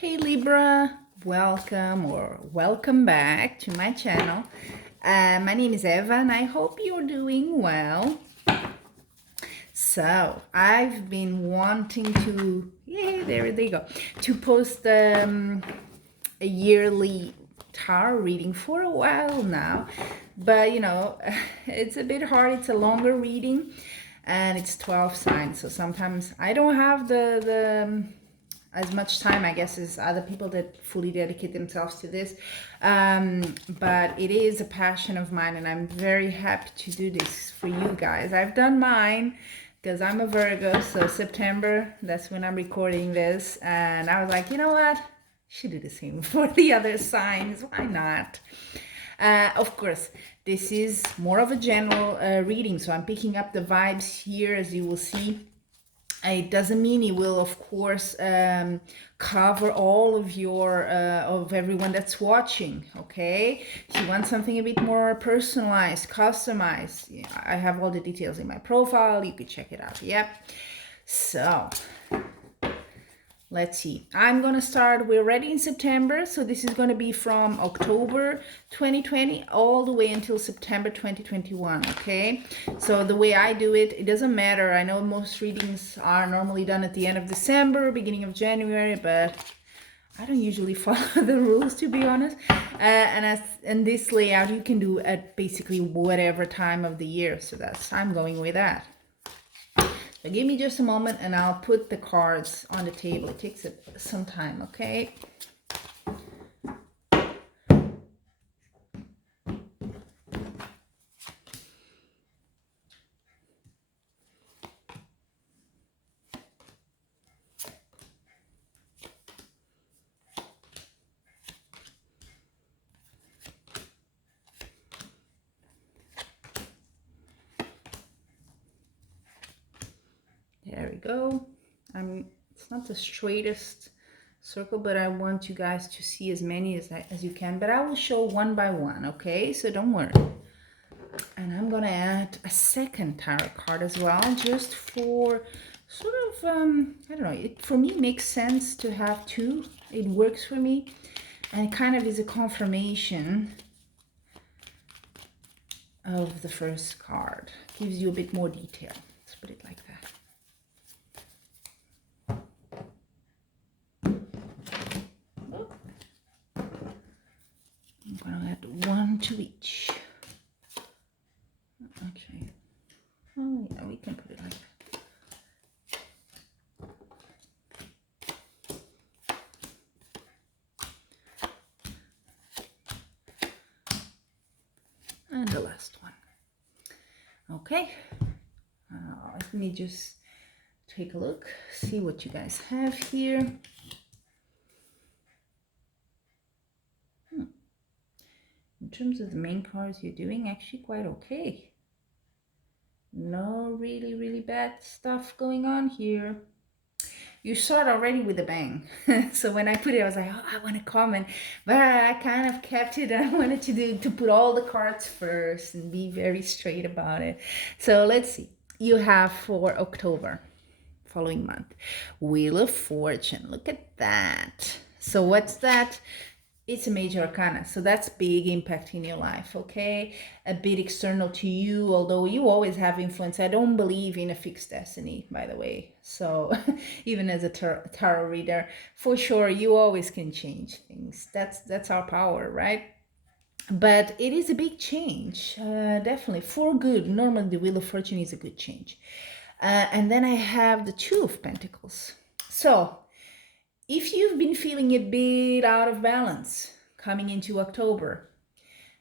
Hey Libra, welcome back to my channel. My name is Eva and I hope you're doing well. So I've been wanting to, there they go, to post a yearly tarot reading for a while now, but it's a bit hard. It's a longer reading and it's 12 signs, so sometimes I don't have the as much time, I guess, as other people that fully dedicate themselves to this. But it is a passion of mine and I'm very happy to do this for you guys. I've done mine because I'm a Virgo, so September, that's when I'm recording this. And I was like, you know what? Should do the same for the other signs. Why not? Of course, this is more of a general reading, so I'm picking up the vibes here, as you will see. It doesn't mean it will, of course, cover all of your of everyone that's watching. Okay, if you want something a bit more personalized, customized, yeah, I have all the details in my profile. You could check it out. Yep. So let's see. I'm gonna start. We're already in September, so this is gonna be from October 2020 all the way until September 2021. Okay, so the way I do it, it doesn't matter. I know most readings are normally done at the end of December, beginning of January, but I don't usually follow the rules, to be honest. And this layout you can do at basically whatever time of the year. So I'm going with that. So give me just a moment and I'll put the cards on the table. It takes some time, okay? There we go. It's not the straightest circle, but I want you guys to see as many as you can. But I will show one by one, okay? So don't worry. And I'm gonna add a second tarot card as well, just for sort of I don't know. It for me makes sense to have two. It works for me, and it kind of is a confirmation of the first card. Gives you a bit more detail. Let's put it like that. I'm gonna add one to each. Okay. Oh yeah, we can put it like that. And the last one. Okay. Let me just take a look, see what you guys have here. In terms of the main cards, you're doing actually quite okay. No really bad stuff going on here. You start already with a bang. So when I put it, I was like, oh, I want to comment, but I kind of kept it. I wanted to put all the cards first and be very straight about it. So let's see. You have for October, following month, Wheel of Fortune. Look at that. So what's that? It's a major arcana, so that's big impact in your life, okay? A bit external to you, although you always have influence. I don't believe in a fixed destiny, by the way. So even as a tarot reader, for sure, you always can change things. That's our power, right? But it is a big change, definitely, for good. Normally, the Wheel of Fortune is a good change. And then I have the Two of Pentacles. So if you've been feeling a bit out of balance coming into October,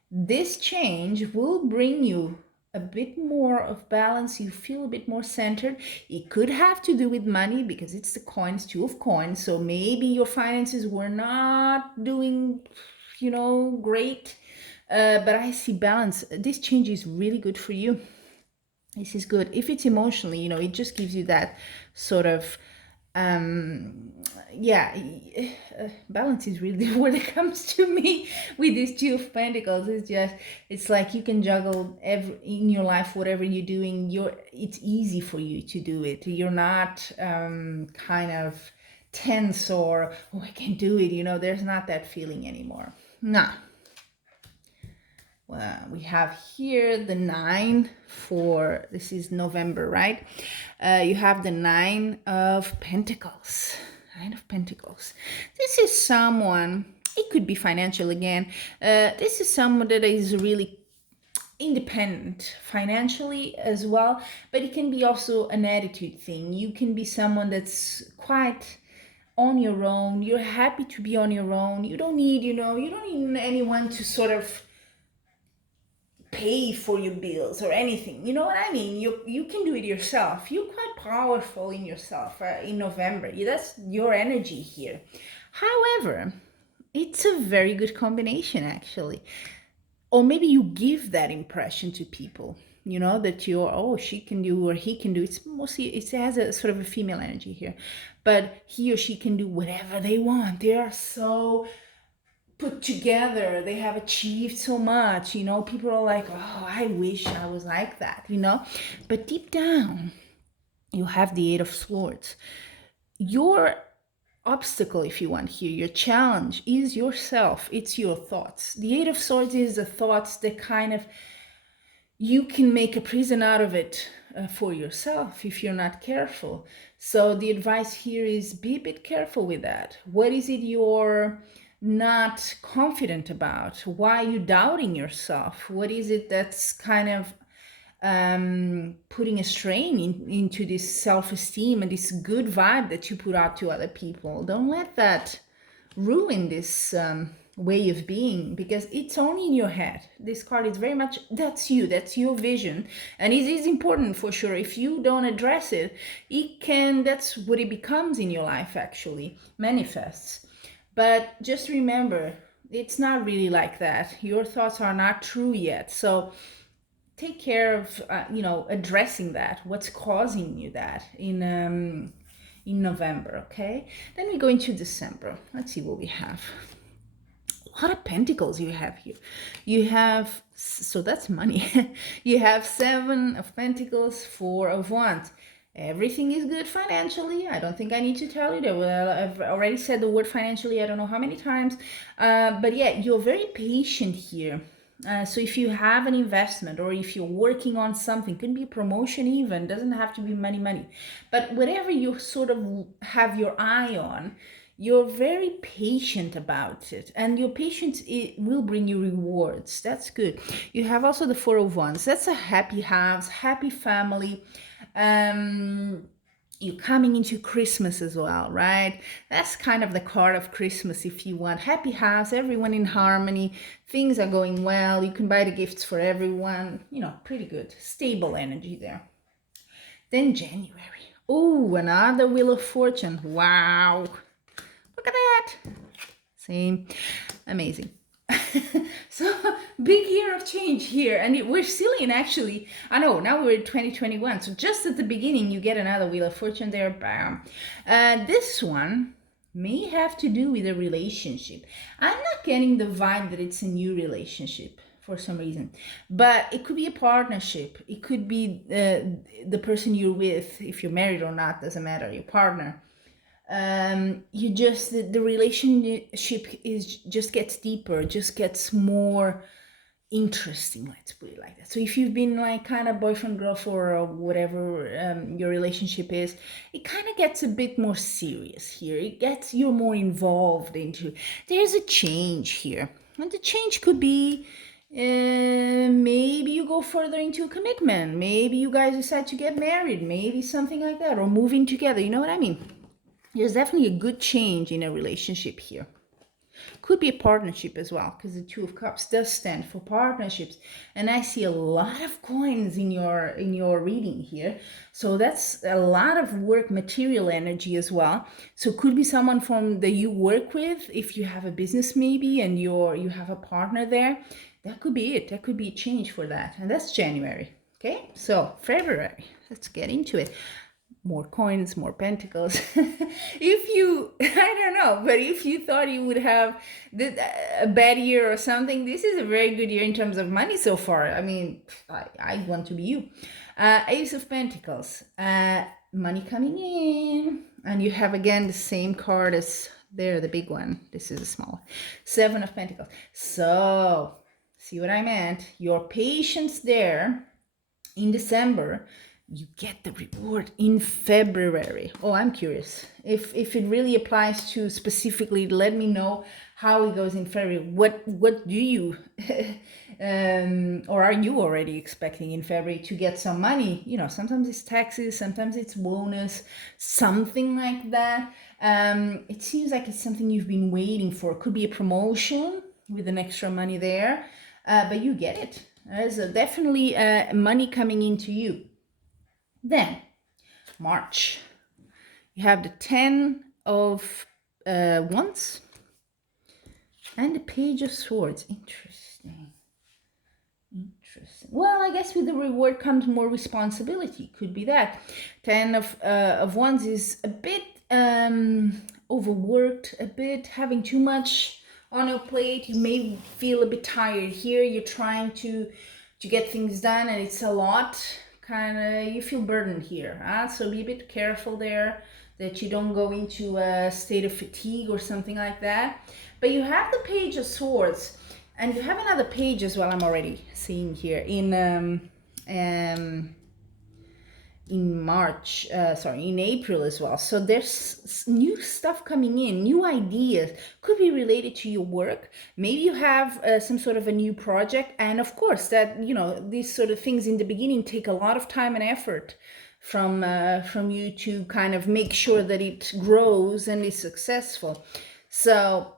this change will bring you a bit more of balance. You feel a bit more centered. It could have to do with money because it's the coins, Two of Coins. So maybe your finances were not doing, great. But I see balance. This change is really good for you. This is good. If it's emotionally, it just gives you that sort of balance is really the word that comes to me with these Two of Pentacles. It's like you can juggle in your life, whatever you're doing, it's easy for you to do it. You're not kind of tense or, oh, I can't do it. There's not that feeling anymore. Nah. Well, we have here the 9 for, this is November, right? You have the 9 of Pentacles. 9 of Pentacles. This is someone, it could be financial again. This is someone that is really independent financially as well, but it can be also an attitude thing. You can be someone that's quite on your own. You're happy to be on your own. You don't need, you don't need anyone to sort of pay for your bills or anything. You know what I mean? You can do it yourself. You're quite powerful in yourself in November. That's your energy here. However, it's a very good combination actually. Or maybe you give that impression to people, that you're, oh, she can do or he can do. It's mostly, it has a sort of a female energy here, but he or she can do whatever they want. They are so put together, they have achieved so much, people are like, oh, I wish I was like that, but deep down you have the 8 of Swords. Your obstacle, if you want here, your challenge is yourself. It's your thoughts. The 8 of Swords is the thoughts that kind of, you can make a prison out of it for yourself if you're not careful. So the advice here is be a bit careful with that. What is it you're not confident about? Why are you doubting yourself? What is it that's kind of putting a strain into this self-esteem and this good vibe that you put out to other people? Don't let that ruin this way of being, because it's only in your head. This card is very much, that's you, that's your vision, and it is important for sure. If you don't address it, that's what it becomes in your life, actually manifests. But just remember, it's not really like that. Your thoughts are not true yet. So take care of, addressing that. What's causing you that in November, okay? Then we go into December. Let's see what we have. A lot of Pentacles you have here. You have, so that's money. You have 7 of Pentacles, 4 of Wands. Everything is good financially. I don't think I need to tell you that. Well, I've already said the word financially, I don't know how many times. But yeah, you're very patient here. So if you have an investment or if you're working on something, could be a promotion even, doesn't have to be money. But whatever you sort of have your eye on, you're very patient about it. And your patience, it will bring you rewards. That's good. You have also the 4 of Wands. That's a happy house, happy family. You're coming into Christmas as well, right? That's kind of the card of Christmas if you want. Happy house, everyone in harmony, things are going well, you can buy the gifts for everyone, pretty good, stable energy there. Then January. Oh, another Wheel of Fortune. Wow. Look at that. Same. Amazing. So big year of change here, and we're still in, actually, I know now we're in 2021, so just at the beginning you get another Wheel of Fortune there. Bam. This one may have to do with a relationship. I'm not getting the vibe that it's a new relationship for some reason, but it could be a partnership. It could be the person you're with, if you're married or not, doesn't matter, your partner. The relationship just gets deeper, just gets more interesting, let's put it like that. So if you've been like kind of boyfriend girlfriend or whatever your relationship is, it kind of gets a bit more serious here. You're more involved into, there's a change here, and the change could be maybe you go further into a commitment, maybe you guys decide to get married, maybe something like that, or moving together, you know what I mean? There's definitely a good change in a relationship here. Could be a partnership as well, because the 2 of Cups does stand for partnerships, and I see a lot of coins in your reading here. So that's a lot of work material energy as well. So could be someone that you work with, if you have a business maybe and you have a partner there. That could be it. That could be a change for that. And that's January. Okay, so February, let's get into it. More coins, more Pentacles. I don't know, but if you thought you would have a bad year or something, this is a very good year in terms of money so far. I mean, I want to be you. Ace of Pentacles. money coming in. And you have again the same card as there, the big one. This is a small. 7 of Pentacles. So, see what I meant? Your patience there in December, you get the reward in February. Oh, I'm curious. If it really applies to specifically, let me know how it goes in February. What do you or are you already expecting in February to get some money? You know, sometimes it's taxes, sometimes it's bonus, something like that. It seems like it's something you've been waiting for. It could be a promotion with an extra money there, but you get it. There's definitely money coming into you. Then, March. You have the 10 of Wands and the Page of Swords. Interesting. Well, I guess with the reward comes more responsibility. Could be that. 10 of Wands is a bit overworked, a bit having too much on your plate. You may feel a bit tired here. You're trying to get things done, and it's a lot. Kind of, you feel burdened here. So be a bit careful there that you don't go into a state of fatigue or something like that. But you have the Page of Swords. And you have another page as well, I'm already seeing here, in March, in April as well. So there's new stuff coming in, new ideas, could be related to your work. Maybe you have some sort of a new project. And of course that, you know, these sort of things in the beginning take a lot of time and effort from you to kind of make sure that it grows and is successful. So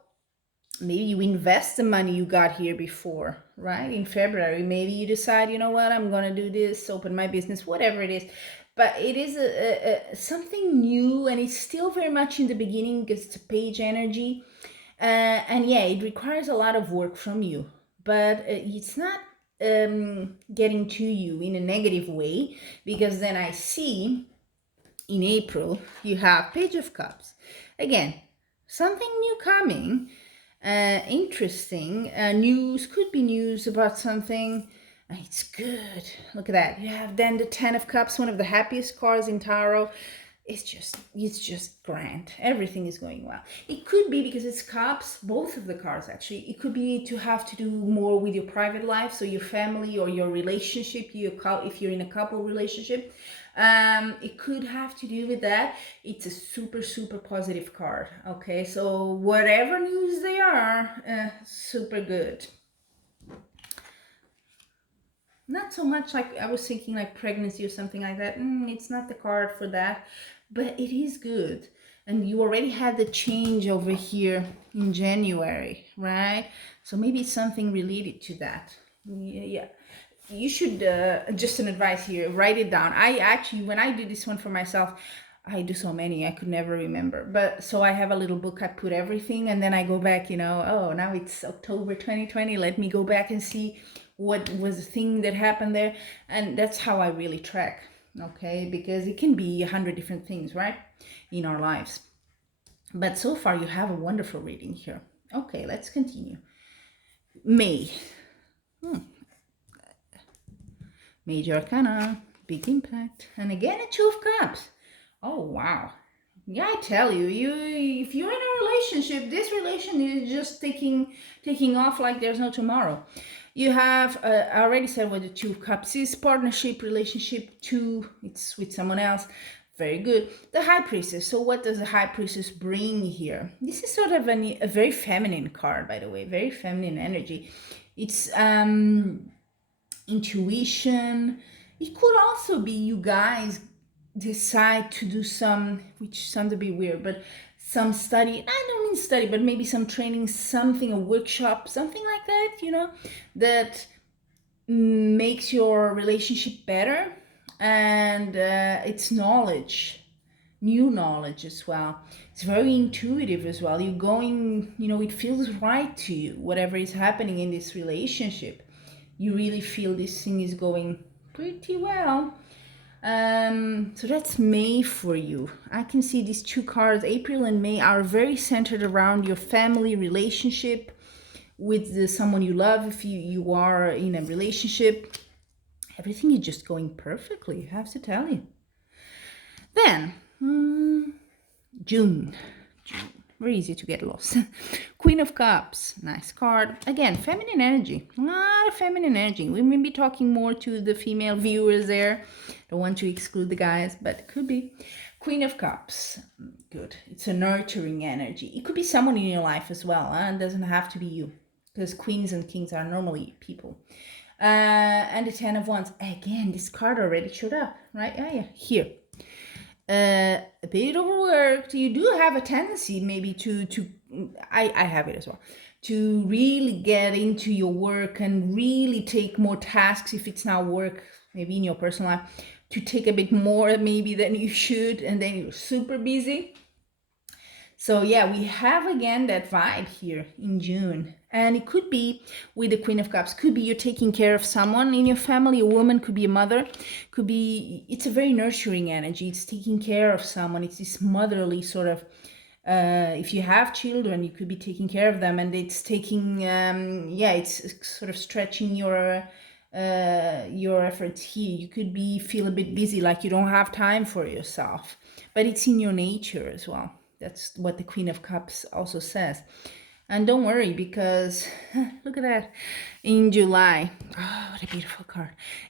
maybe you invest the money you got here before, right? In February, maybe you decide, you know what, I'm going to do this, open my business, whatever it is. But it is something new, and it's still very much in the beginning because it's a page energy. And yeah, it requires a lot of work from you, but it's not getting to you in a negative way, because then I see in April, you have Page of Cups. Again, something new coming. Interesting news, could be news about something. It's good. Look at that. You have then the 10 of Cups, one of the happiest cards in tarot. It's just grand. Everything is going well. It could be because it's cups, both of the cards actually. It could be to have to do more with your private life, so your family or your relationship, if you're in a couple relationship. It could have to do with that. It's a super, super positive card. Okay, so whatever news they are, super good. Not so much like I was thinking like pregnancy or something like that. It's not the card for that, but it is good. And you already had the change over here in January, right? So maybe it's something related to that. Yeah. You should, just an advice here, write it down. I actually, when I do this one for myself, I do so many, I could never remember. But so I have a little book, I put everything, and then I go back, you know, oh, now it's October 2020. Let me go back and see what was the thing that happened there. And that's how I really track, okay? Because it can be 100 different things, right, in our lives. But so far you have a wonderful reading here. Okay, let's continue. May. Major Arcana, big impact. And again, a 2 of Cups. Oh, wow. Yeah, I tell you, if you're in a relationship, this relation is just taking off like there's no tomorrow. You have, I already said what the 2 of Cups is, partnership, relationship, 2, it's with someone else. Very good. The High Priestess. So what does the High Priestess bring here? This is sort of a very feminine card, by the way, very feminine energy. It's intuition. It could also be you guys decide to do some, which sounds a bit weird, but some study. I don't mean study, but maybe some training, something, a workshop, something like that, you know, that makes your relationship better. And it's knowledge, new knowledge as well. It's very intuitive as well. You're going, you know, it feels right to you, whatever is happening in this relationship. You really feel this thing is going pretty well. So that's May for you. I can see these 2 cards, April and May, are very centered around your family relationship with someone you love. If you are in a relationship, everything is just going perfectly, I have to tell you. Then, June. Very easy to get lost. Queen of Cups, nice card. Again, feminine energy, a lot of feminine energy. We may be talking more to the female viewers there. Don't want to exclude the guys, but it could be. Queen of Cups, good. It's a nurturing energy. It could be someone in your life as well. It doesn't have to be you, because queens and kings are normally people. And the Ten of Wands. Again, this card already showed up, right? Yeah, here. A bit overworked. You do have a tendency maybe to I have it as well, to really get into your work and really take more tasks if it's not work, maybe in your personal life, to take a bit more maybe than you should, and then you're super busy. So yeah, we have again that vibe here in June. And it could be with the Queen of Cups, could be you're taking care of someone in your family, a woman, could be a mother, could be, it's a very nurturing energy. It's taking care of someone. It's this motherly sort of, if you have children, you could be taking care of them, and it's taking, it's sort of stretching your efforts here. You could be feel a bit busy, like you don't have time for yourself, but it's in your nature as well. That's what the Queen of Cups also says. And don't worry, because look at that. In July, oh, what a beautiful card.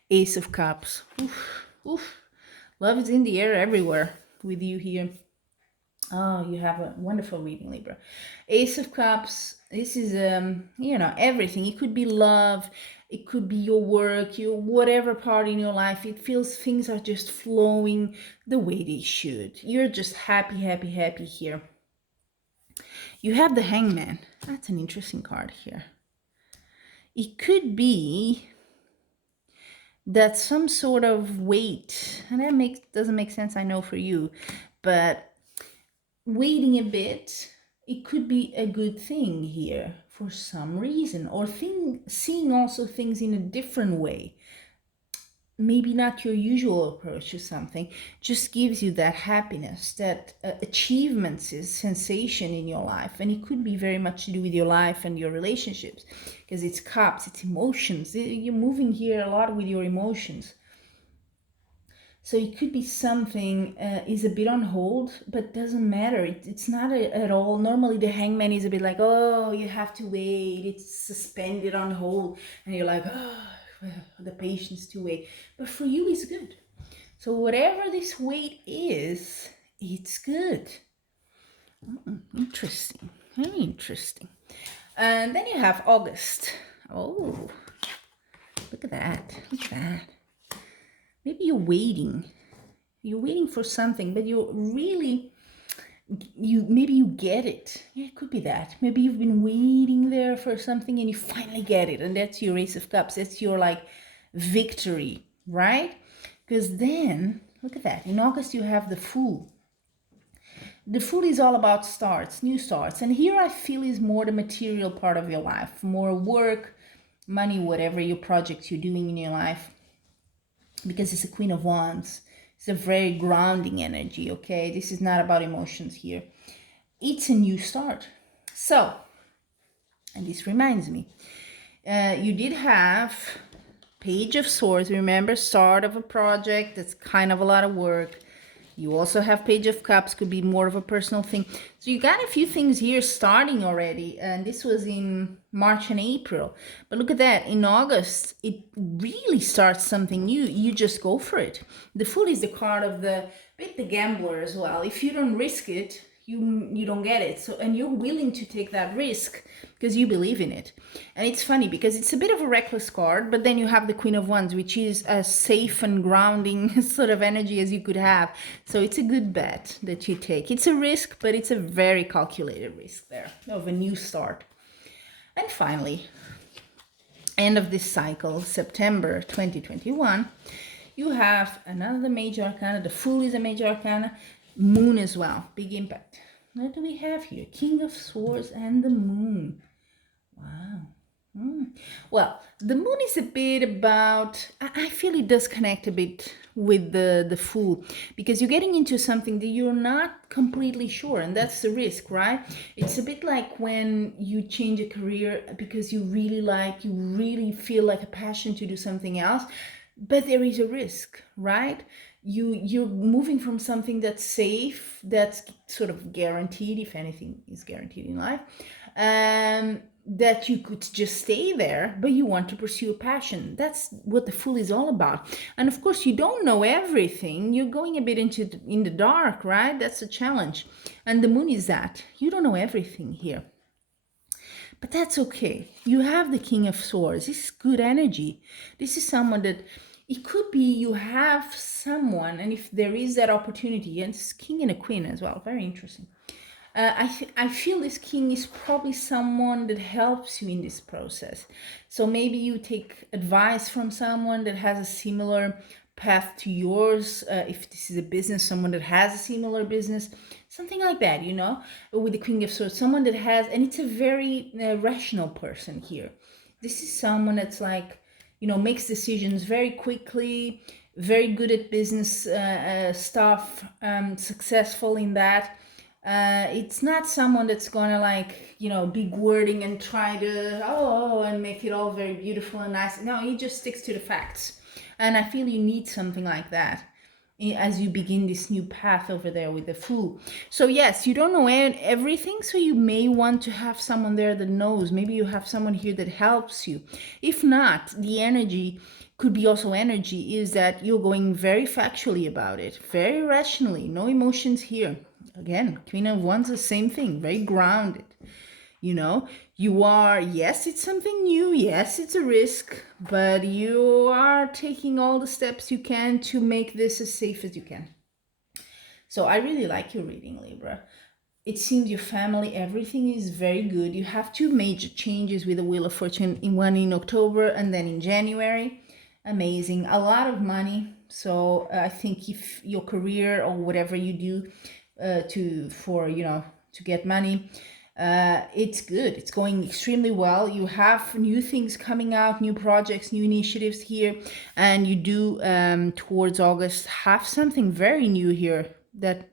Ace of Cups. Oof, oof. Love is in the air everywhere with you here. Oh, you have a wonderful reading, Libra. Ace of Cups. This is, everything. It could be love. It could be your work, your whatever part in your life. It feels things are just flowing the way they should. You're just happy, happy, happy here. You have the Hangman. That's an interesting card here. It could be that some sort of weight, and that doesn't make sense, I know, for you, but waiting a bit, it could be a good thing here for some reason, or seeing also things in a different way. Maybe not your usual approach to something, just gives you that happiness, that achievements is sensation in your life. And it could be very much to do with your life and your relationships, because it's cups, it's emotions. You're moving here a lot with your emotions. So it could be something is a bit on hold, but doesn't matter. It's not at all. Normally the Hangman is a bit like, oh, you have to wait. It's suspended on hold. And you're like, oh, the patience to wait. But for you, it's good. So whatever this wait is, it's good. Interesting. Very interesting. And then you have August. Oh, look at that. Look at that. Maybe you're waiting for something, but maybe you get it. Yeah, it could be that. Maybe you've been waiting there for something and you finally get it, and that's your Ace of Cups. That's your like victory, right? Because then look at that. In August you have the Fool. The Fool is all about starts, new starts, and here I feel is more the material part of your life, more work, money, whatever your projects you're doing in your life. Because it's a Queen of Wands. It's a very grounding energy, okay? This is not about emotions here. It's a new start. So, and this reminds me, you did have Page of Swords. Remember, start of a project. That's kind of a lot of work. You also have Page of Cups, could be more of a personal thing. So you got a few things here starting already, and this was in March and April. But look at that, in August, it really starts something new. You just go for it. The Fool is the card of the gambler as well. If you don't risk it, you don't get it. So, and you're willing to take that risk because you believe in it. And it's funny because it's a bit of a reckless card, but then you have the Queen of Wands, which is as safe and grounding sort of energy as you could have. So it's a good bet that you take. It's a risk, but it's a very calculated risk there of a new start. And finally, end of this cycle, September 2021, you have another major arcana. The Fool is a major arcana. Moon as well, big impact. What do we have here? King of Swords and the Moon. Wow. Well, the Moon is a bit about, I feel it does connect a bit with the Fool, because you're getting into something that you're not completely sure, and that's the risk, right? It's a bit like when you change a career because you really feel like a passion to do something else, but there is a risk, right? you're moving from something that's safe, that's sort of guaranteed, if anything is guaranteed in life, that you could just stay there, but you want to pursue a passion. That's what the Fool is all about. And of course, you don't know everything. You're going a bit in the dark, right? That's a challenge. And the Moon is that. You don't know everything here. But that's okay. You have the King of Swords. This is good energy. This is someone that, it could be you have someone, and if there is that opportunity, and it's King and a Queen as well, very interesting. I feel this king is probably someone that helps you in this process. So maybe you take advice from someone that has a similar path to yours. If this is a business, someone that has a similar business, something like that, you know, with the Queen of Swords, someone that has, and it's a very rational person here. This is someone that's like, you know, makes decisions very quickly, very good at business stuff, successful in that. It's not someone that's gonna like, you know, big wording and try to and make it all very beautiful and nice. No, he just sticks to the facts. And I feel you need something like that as you begin this new path over there with the Fool. So yes, you don't know everything, so you may want to have someone there that knows. Maybe you have someone here that helps you. If not, the energy could be also energy is that you're going very factually about it, very rationally, no emotions here. Again, Queen of Wands, the same thing, very grounded. You know, you are, yes, it's something new, yes, it's a risk, but you are taking all the steps you can to make this as safe as you can. So I really like your reading, Libra. It seems your family, everything is very good. You have two major changes with the Wheel of Fortune, one in October and then in January. Amazing. A lot of money. So I think if your career or whatever you do to get money, it's good. It's going extremely well. You have new things coming out, new projects, new initiatives here, and you do towards August have something very new here that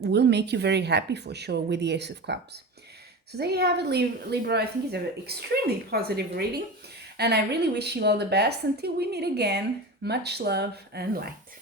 will make you very happy for sure with the Ace of Cups. So there you have it, Libra. I think it's an extremely positive reading, and I really wish you all the best. Until we meet again, much love and light.